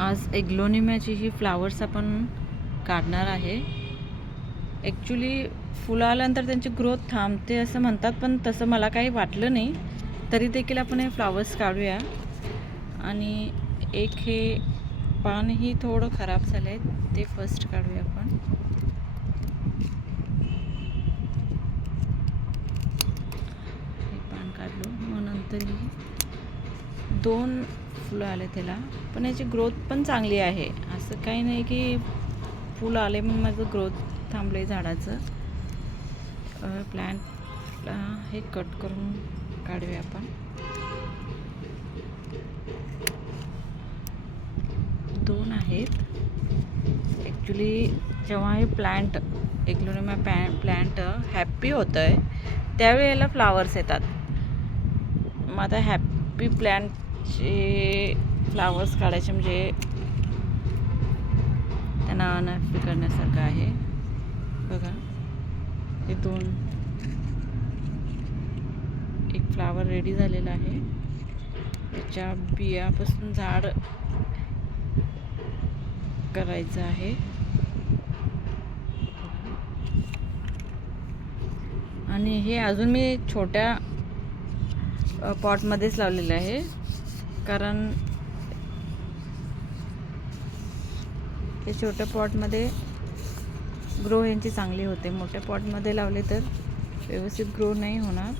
आज एग्लोनिमाची ही फ्लावर्स आपण काढणार आहे. ॲक्च्युली फुलं आल्यानंतर त्यांची ग्रोथ थांबते असं म्हणतात, पण तसं मला काही वाटलं नाही. तरी देखील आपण हे फ्लावर्स काढूया. आणि एक हे पानही थोडं खराब झालं आहे, ते फर्स्ट काढूया आपण. हे पान काढलो, मग नंतर ही 2 फुलं आले त्याला, पण याची ग्रोथ पण चांगली आहे. असं काही नाही की फुलं आले म्हणून माझं ग्रोथ थांबलं आहे झाडाचं. प्लॅन्ट हे कट करून काढूया आपण. 2 आहेत. ॲक्च्युली जेव्हा हे एग्लोनिमा प्लॅन्ट हॅप्पी होतं आहे त्यावेळी याला फ्लावर्स येतात. मग आता हॅप्पी प्लॅन्टचे फ्लावर्स काढायचे म्हणजे त्यांना अनहॅप्पी करण्यासारखं आहे. बघा, हे 2 एक फ्लावर रेडी झालेला आहे. त्याच्या बियापासून झाड करायचं आहे. आणि हे अजून मी छोट्या पॉटमध्येच लावलेलं आहे, कारण हे छोट्या पॉटमध्ये ग्रो यांची चांगली होते. मोठ्या पॉटमध्ये लावले तर व्यवस्थित ग्रो नाही होणार,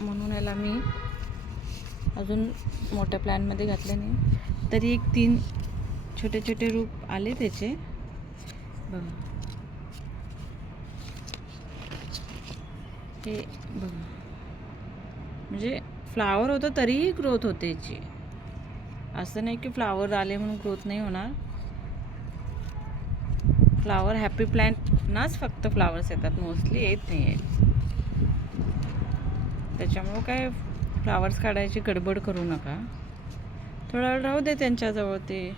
म्हणून याला मी अजून मोठ्या प्लॅनमध्ये घातले नाही. तरी एक 3 छोटे छोटे रूप आले त्याचे. बघा, हे बघा, म्हणजे फ्लावर होतं तरीही ग्रोथ होते याची. असं नाही की फ्लावर आले म्हणून ग्रोथ नाही होणार. फ्लावर हॅपी प्लॅन्टनाच फक्त फ्लावर्स येतात, मोस्टली येत नाही आहेत. त्याच्यामुळं काय फ्लावर्स काढायची गडबड करू नका. थोडा वेळ राहू दे त्यांच्याजवळ, ते